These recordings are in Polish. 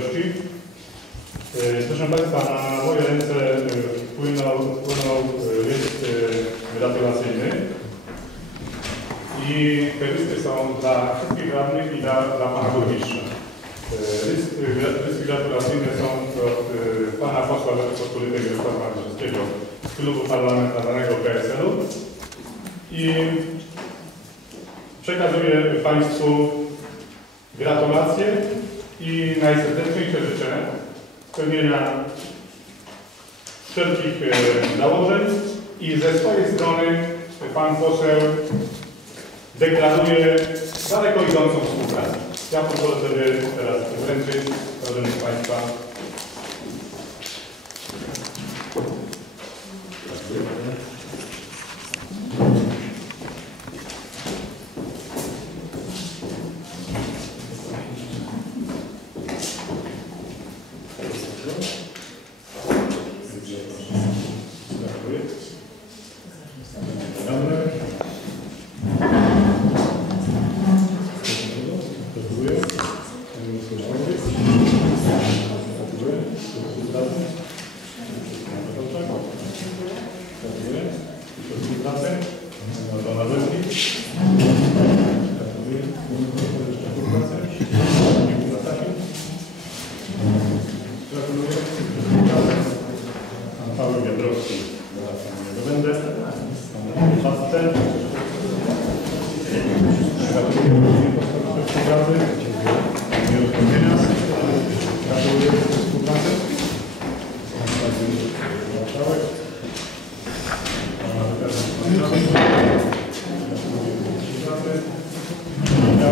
uroczystości. E, Proszę Państwa, na moje ręce e, wpłynął, wpłynął e, list gratulacyjny. I te listy są dla wszystkich radnych i dla, dla Pana Burmistrza. List, listy gratulacyjne są od Pana Posła Rzeczypospolitej Jarosława Marczewskiego z Klubu Parlamentarnego PSL-u. I przekazuję Państwu gratulacje i najserdeczniejsze życzenia spełnienia wszelkich e, założeń i ze swojej strony Pan poseł deklaruje daleko idącą współpracę. Ja pozwolę sobie teraz wręczyć, proszę Państwa, Dziękuję. Dobry. Dziękuję. Pan Paweł Wiadrowski, zaraz tam nie będę. Pan Pastel. Gratuluję współpracy. Miłego wspomnienia. Gratuluję współpracy. Marszałek. Pana Prezydent Gratuluję współpracy. Marszałek. Gratuluję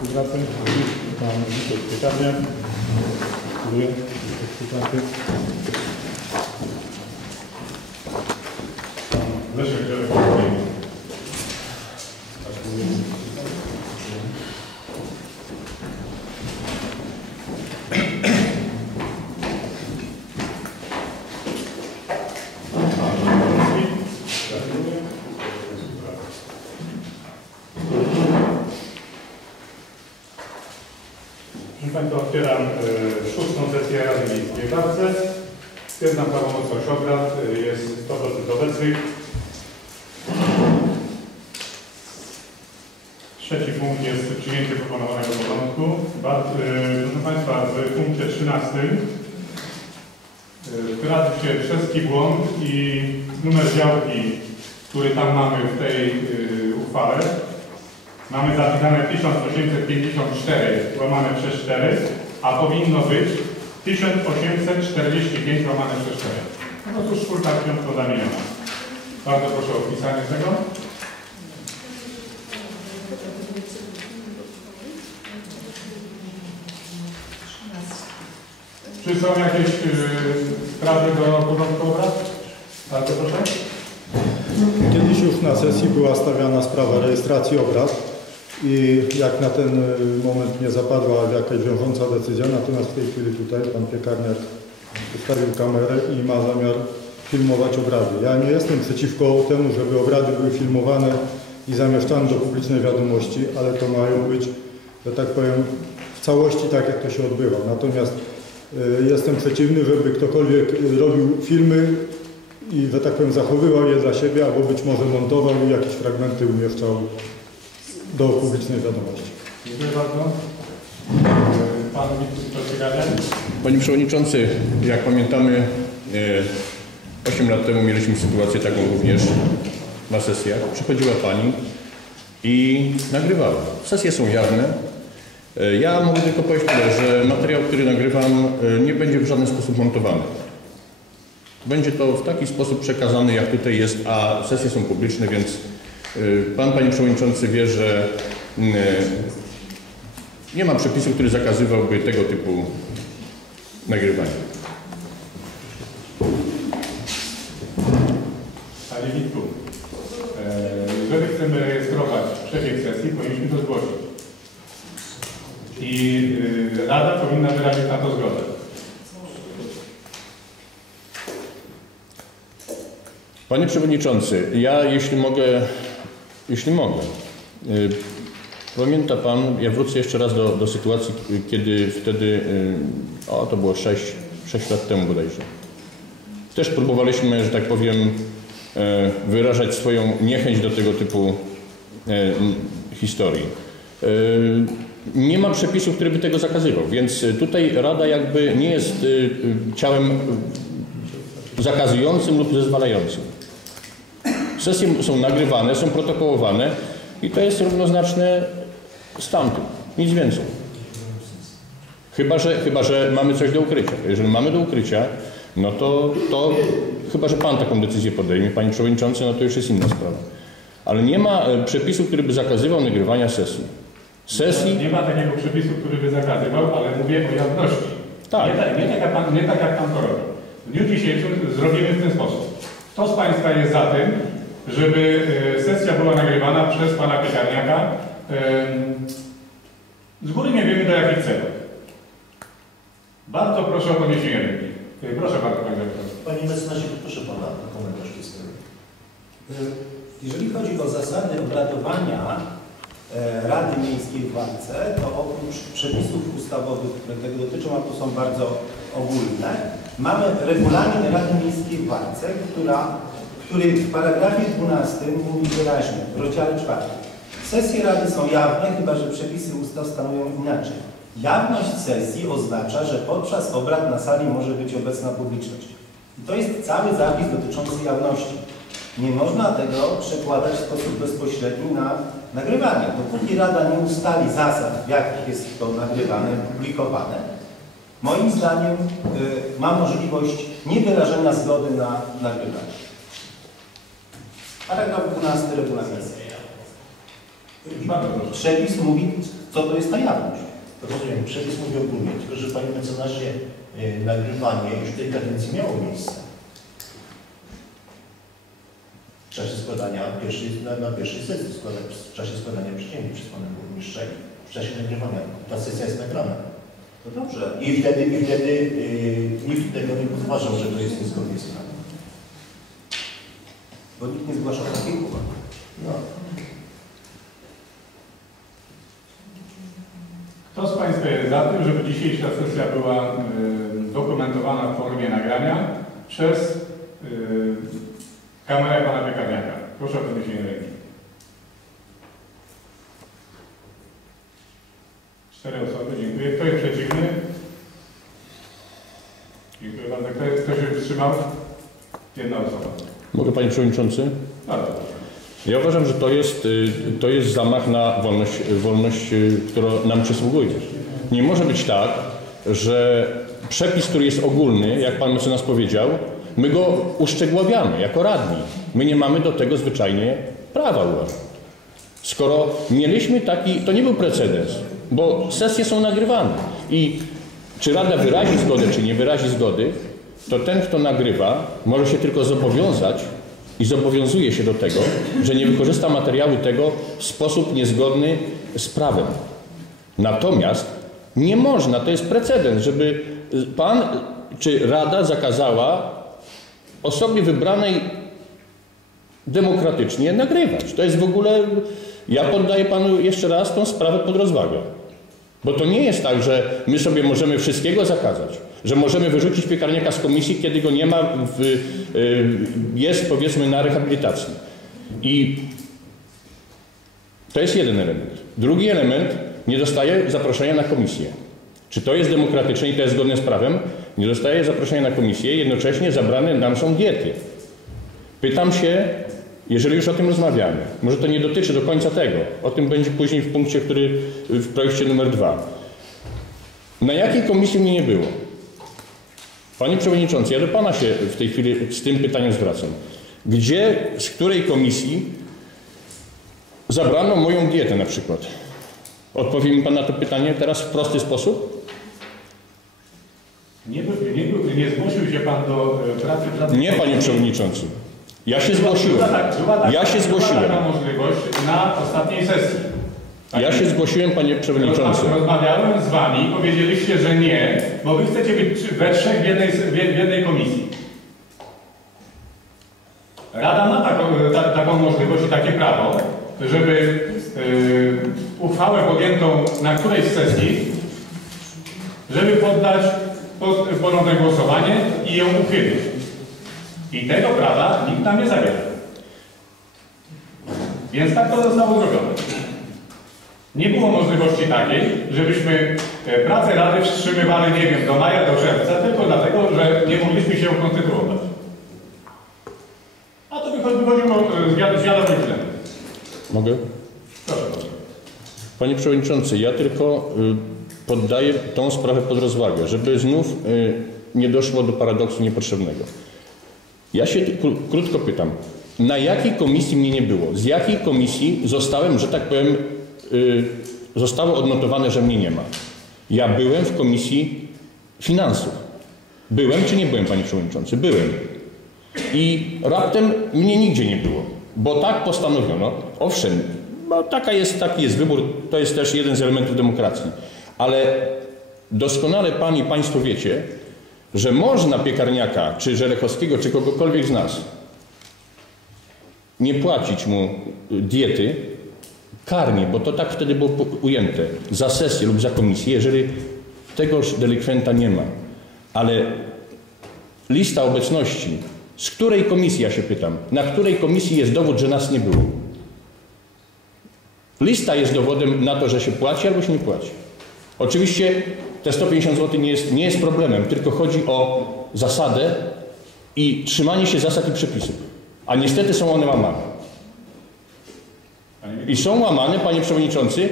współpracy. Pan Witold współpracy. Pan Leszek Żelekowski. Gratuluję współpracy. Pan Żelekowski. Gratuluję życzę współpracy. Proszę Państwa, otwieram e, szóstą sesję Rady Miejskiej w Barce. Stwierdzam prawomocność obrad. E, Jest 100% obecnych. Trzeci punkt jest przyjęcie proponowanego porządku. E, Proszę Państwa, w punkcie 13 e, wkradł się czeski błąd i numer działki, który tam mamy w tej uchwale, Mamy zapisane 1854 łamane przez 4, a powinno być 1845 łamane przez 4. Po prostu czwórka piątka zamieniona. Bardzo proszę o wpisanie tego. Czy są jakieś yy, sprawy do porządku obrad? Bardzo proszę. Kiedyś już na sesji była stawiana sprawa rejestracji obrad i jak na ten y, moment nie zapadła jakaś wiążąca decyzja, natomiast w tej chwili tutaj pan piekarniak ustawił kamerę i ma zamiar filmować obrady. Ja nie jestem przeciwko temu, żeby obrady były filmowane i zamieszczane do publicznej wiadomości, ale to mają być, że tak powiem, w całości tak, jak to się odbywa. Natomiast y, jestem przeciwny, żeby ktokolwiek y, robił filmy i, że tak powiem, zachowywał je dla siebie, albo być może montował i jakieś fragmenty umieszczał do publicznej wiadomości. Dziękuję bardzo. Pan Witold Panie Przewodniczący, jak pamiętamy, e, 8 lat temu mieliśmy sytuację taką również na sesjach. Przychodziła Pani i nagrywała. Sesje są jawne. E, Ja mogę tylko powiedzieć tyle, że materiał, który nagrywam, e, nie będzie w żaden sposób montowany. Będzie to w taki sposób przekazany, jak tutaj jest, a sesje są publiczne, więc e, Y, pan, Panie Przewodniczący, wie, że y, nie ma przepisu, który zakazywałby tego typu nagrywania. Panie Witku, jeżeli chcemy rejestrować przebieg sesji, powinniśmy to zgłosić. I y, Rada powinna wyrazić na to zgodę. Panie Przewodniczący, ja jeśli mogę jeśli mogę, y, pamięta Pan, ja wrócę jeszcze raz do, do sytuacji, kiedy wtedy, y, o to było 6, 6 lat temu bodajże. Też próbowaliśmy, że tak powiem, e, wyrażać swoją niechęć do tego typu historii. Nie ma przepisu, który by tego zakazywał, więc tutaj Rada jakby nie jest y, y, ciałem zakazującym lub zezwalającym. Sesje są nagrywane, są protokołowane i to jest równoznaczne z tamtym. Nic więcej. Chyba że, chyba, że mamy coś do ukrycia. Jeżeli mamy do ukrycia, no to, to chyba, że Pan taką decyzję podejmie, Panie Przewodniczący, no to już jest inna sprawa. Ale nie ma e, przepisu, który by zakazywał nagrywania sesji. Sesji, Nie ma takiego przepisu, który by zakazywał, ale mówię o jawności. Tak. Nie, tak, nie, tak jak pan, nie tak jak Pan to robi. W dniu dzisiejszym zrobimy w ten sposób. Kto z Państwa jest za tym, żeby e, sesja była nagrywana przez Pana Piekarniaka? Z góry nie wiemy do jakich celów. Bardzo proszę o podniesienie ręki. E, Proszę bardzo, Panie Doktor. Panie mecenasie, proszę Pana o komentarz w tej sprawie. Jeżeli chodzi o zasady obradowania e, Rady Miejskiej w Walce, to oprócz przepisów ustawowych, które tego dotyczą, a to są bardzo ogólne, mamy regulamin Rady Miejskiej w Walce, która, który w paragrafie 12 mówi wyraźnie, w rozdziale 4. Sesje Rady są jawne, chyba że przepisy ustaw stanowią inaczej. Jawność sesji oznacza, że podczas obrad na sali może być obecna publiczność. I to jest cały zapis dotyczący jawności. Nie można tego przekładać w sposób bezpośredni na nagrywanie. Dopóki Rada nie ustali zasad, w jakich jest to nagrywane, publikowane, moim zdaniem y, ma możliwość niewyrażenia zgody na nagrywanie. Paragraf 12 regulaminu. Przepis mówi, co to jest ta jawność. Rozumiem, przepis mówi ogólnie, tylko że Panie mecenasie e, nagrywanie już w tej kadencji miało miejsce. W czasie składania pierwszej, na, na pierwszej sesji, składa, w czasie składania przysięgi przez Pana Burmistrza i w czasie nagrywania. Ta sesja jest nagrana. To dobrze. I wtedy, i wtedy yy, nikt tego nie podważał, że to jest niezgodnie z prawem. Bo nikt nie zgłaszał takich uwag. No. Kto z Państwa jest za tym, żeby dzisiejsza sesja była y, dokumentowana w formie nagrania przez y, kamerę Pana Piekarniaka? Proszę o podniesienie ręki. Cztery osoby, dziękuję. Kto jest przeciwny? Dziękuję bardzo. Kto, kto się wstrzymał? Jedna osoba. Mogę Panie Przewodniczący? Proszę. Ja uważam, że to jest, y, to jest zamach na wolność, wolność, y, która nam przysługuje. Nie może być tak, że przepis, który jest ogólny, jak pan mecenas powiedział, my go uszczegóławiamy jako radni. My nie mamy do tego zwyczajnie prawa, uważam. Skoro mieliśmy taki, to nie był precedens, bo sesje są nagrywane i czy Rada wyrazi zgodę, czy nie wyrazi zgody, to ten, kto nagrywa, może się tylko zobowiązać i zobowiązuje się do tego, że nie wykorzysta materiału tego w sposób niezgodny z prawem. Natomiast nie można, to jest precedens, żeby pan czy Rada zakazała osobie wybranej demokratycznie nagrywać. To jest w ogóle, ja poddaję panu jeszcze raz tą sprawę pod rozwagę. Bo to nie jest tak, że my sobie możemy wszystkiego zakazać, że możemy wyrzucić piekarniaka z komisji, kiedy go nie ma, w, y, jest powiedzmy na rehabilitacji. I to jest jeden element. Drugi element, nie dostaje zaproszenia na komisję. Czy to jest demokratyczne i to jest zgodne z prawem? Nie dostaje zaproszenia na komisję, jednocześnie zabrane nam są diety. Pytam się, jeżeli już o tym rozmawiamy, może to nie dotyczy do końca tego, o tym będzie później w punkcie, który w projekcie numer dwa. Na jakiej komisji mnie nie było? Panie Przewodniczący, ja do Pana się w tej chwili z tym pytaniem zwracam. Gdzie, z której komisji zabrano moją dietę na przykład? Odpowie mi Pan na to pytanie teraz w prosty sposób? Nie, nie, nie zgłosił się Pan do e, pracy żadnej Nie, Panie. Przewodniczący. Ja się zgłosiłem. Tak, taka, Ja się była zgłosiłem. taka możliwość na ostatniej sesji. Ja się zgłosiłem, Panie Przewodniczący. Rozma- Rozmawiałem z Wami, powiedzieliście, że nie, bo Wy chcecie być we trzech w jednej, w jed- w jednej komisji. Rada ma taką, ta, taką możliwość i takie prawo, żeby y, uchwałę podjętą na którejś z sesji, żeby poddać pod ponowne głosowanie i ją uchylić. I tego prawa nikt nam nie zabiera. Więc tak to zostało zrobione. Nie było możliwości takiej, żebyśmy e, pracę Rady wstrzymywali, nie wiem, do maja, do czerwca, tylko dlatego, że nie mogliśmy się konstytuować. A to wychodzi- wychodziło e, z wiad- z wiadomych względów. Mogę? Proszę bardzo. Panie Przewodniczący, ja tylko y, poddaję tą sprawę pod rozwagę, żeby znów y, nie doszło do paradoksu niepotrzebnego. Ja się kró- krótko pytam, na jakiej komisji mnie nie było? Z jakiej komisji zostałem, że tak powiem, zostało odnotowane, że mnie nie ma? Ja byłem w komisji finansów. Byłem czy nie byłem, Panie Przewodniczący? Byłem. I raptem mnie nigdzie nie było, bo tak postanowiono. Owszem, no taka jest, taki jest wybór, to jest też jeden z elementów demokracji. Ale doskonale Pan i Państwo wiecie, że można Piekarniaka, czy Żelechowskiego, czy kogokolwiek z nas nie płacić mu diety karnie, bo to tak wtedy było ujęte, za sesję lub za komisję, jeżeli tegoż delikwenta nie ma. Ale lista obecności, z której komisji, ja się pytam, na której komisji jest dowód, że nas nie było? Lista jest dowodem na to, że się płaci albo się nie płaci. Oczywiście te 150 zł nie jest, nie jest problemem, tylko chodzi o zasadę i trzymanie się zasad i przepisów. A niestety są one łamane. I są łamane, panie przewodniczący,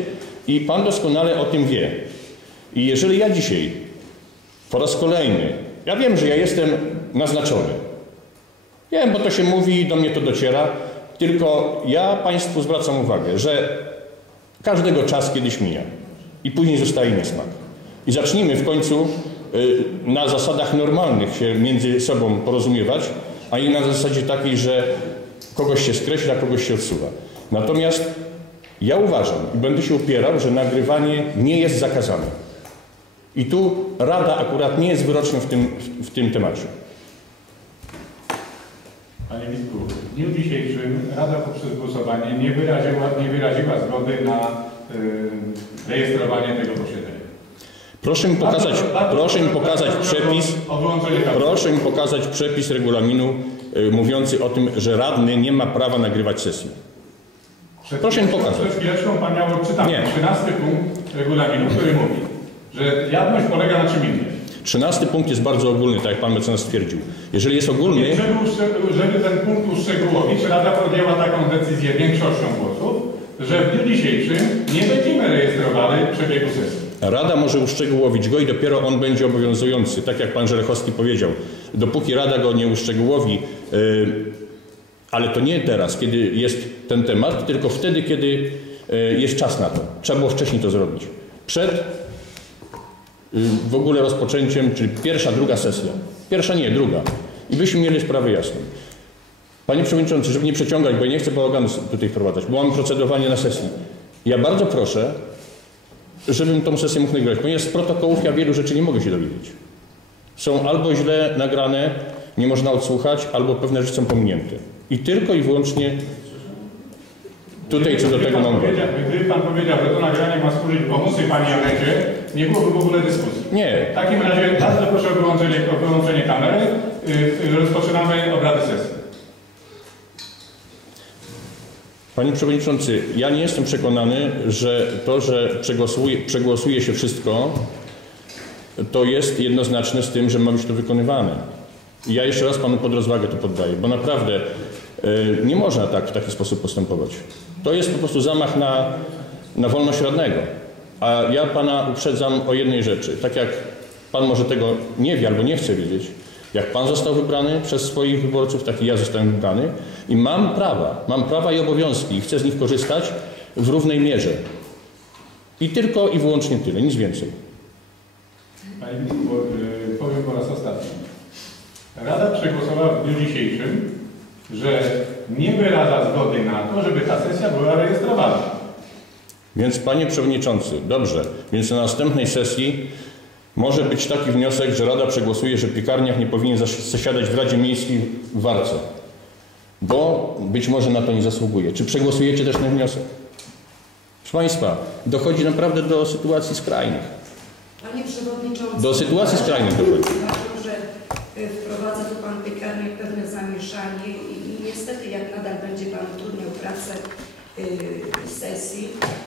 i pan doskonale o tym wie. I jeżeli ja dzisiaj po raz kolejny, ja wiem, że ja jestem naznaczony. Wiem, bo to się mówi, do mnie to dociera, tylko ja państwu zwracam uwagę, że każdego czas kiedyś mija i później zostaje niesmak. I zacznijmy w końcu y, na zasadach normalnych się między sobą porozumiewać, a nie na zasadzie takiej, że kogoś się skreśla, kogoś się odsuwa. Natomiast ja uważam i będę się upierał, że nagrywanie nie jest zakazane. I tu Rada akurat nie jest wyrocznią w tym, w, tym temacie. Panie Witku, w dniu dzisiejszym Rada poprzez głosowanie nie wyraziła, nie wyraziła zgody na y, rejestrowanie tego posiedzenia. Proszę mi pokazać, proszę mi pokazać przepis, proszę mi pokazać przepis regulaminu y, mówiący o tym, że radny nie ma prawa nagrywać sesji. Przed Proszę mi pokazać. Przed chwileczką Pan miał odczytany Nie. 13 punkt regulaminu, który mówi, że jawność polega na czym innym. Trzynasty punkt jest bardzo ogólny, tak jak pan mecenas stwierdził. Jeżeli jest ogólny, Żeby, ten punkt uszczegółowić, Rada podjęła taką decyzję większością głosów, że w dniu dzisiejszym nie będziemy rejestrowali przebiegu sesji. Rada może uszczegółowić go i dopiero on będzie obowiązujący, tak jak pan Żerechowski powiedział. Dopóki Rada go nie uszczegółowi, y, ale to nie teraz, kiedy jest ten temat, tylko wtedy, kiedy y, jest czas na to. Trzeba było wcześniej to zrobić. Przed y, w ogóle rozpoczęciem, czyli pierwsza, druga sesja. Pierwsza nie, druga. I byśmy mieli sprawę jasną. Panie Przewodniczący, żeby nie przeciągać, bo ja nie chcę bałaganu tutaj wprowadzać, bo mamy procedowanie na sesji. Ja bardzo proszę, żebym tą sesję mógł nagrać, ponieważ z protokołów ja wielu rzeczy nie mogę się dowiedzieć. Są albo źle nagrane, nie można odsłuchać, albo pewne rzeczy są pominięte. I tylko i wyłącznie tutaj co do tego mam Gdyby Pan powiedział, że to nagranie ma służyć pomocy Pani Anecie, nie byłoby w ogóle dyskusji. Nie, W takim razie bardzo proszę o wyłączenie, o wyłączenie kamery. Y, y, Rozpoczynamy obrady sesji. Panie Przewodniczący, ja nie jestem przekonany, że to, że przegłosuje, przegłosuje się wszystko, to jest jednoznaczne z tym, że ma być to wykonywane. I ja jeszcze raz Panu pod rozwagę to poddaję, bo naprawdę y, nie można tak w taki sposób postępować. To jest po prostu zamach na, na wolność radnego. A ja Pana uprzedzam o jednej rzeczy. Tak jak Pan może tego nie wie albo nie chce wiedzieć, jak Pan został wybrany przez swoich wyborców, tak i ja zostałem wybrany i mam prawa, mam prawa i obowiązki i chcę z nich korzystać w równej mierze. I tylko i wyłącznie tyle, nic więcej. Panie y, powiem po raz ostatni. Rada przegłosowała w dniu dzisiejszym, że nie wyraża zgody na to, żeby ta sesja była rejestrowana. Więc Panie Przewodniczący, dobrze, więc na następnej sesji może być taki wniosek, że Rada przegłosuje, że piekarniach nie powinien zas- zasiadać w Radzie Miejskiej w Warce. bo być może na to nie zasługuje. Czy przegłosujecie też ten wniosek? Proszę Państwa, dochodzi naprawdę do sytuacji skrajnych. Panie Przewodniczący. Do sytuacji skrajnych dochodzi. Y, wprowadza tu Pan piekarnik pewne zamieszanie i, niestety jak nadal będzie Pan utrudniał pracę y, sesji,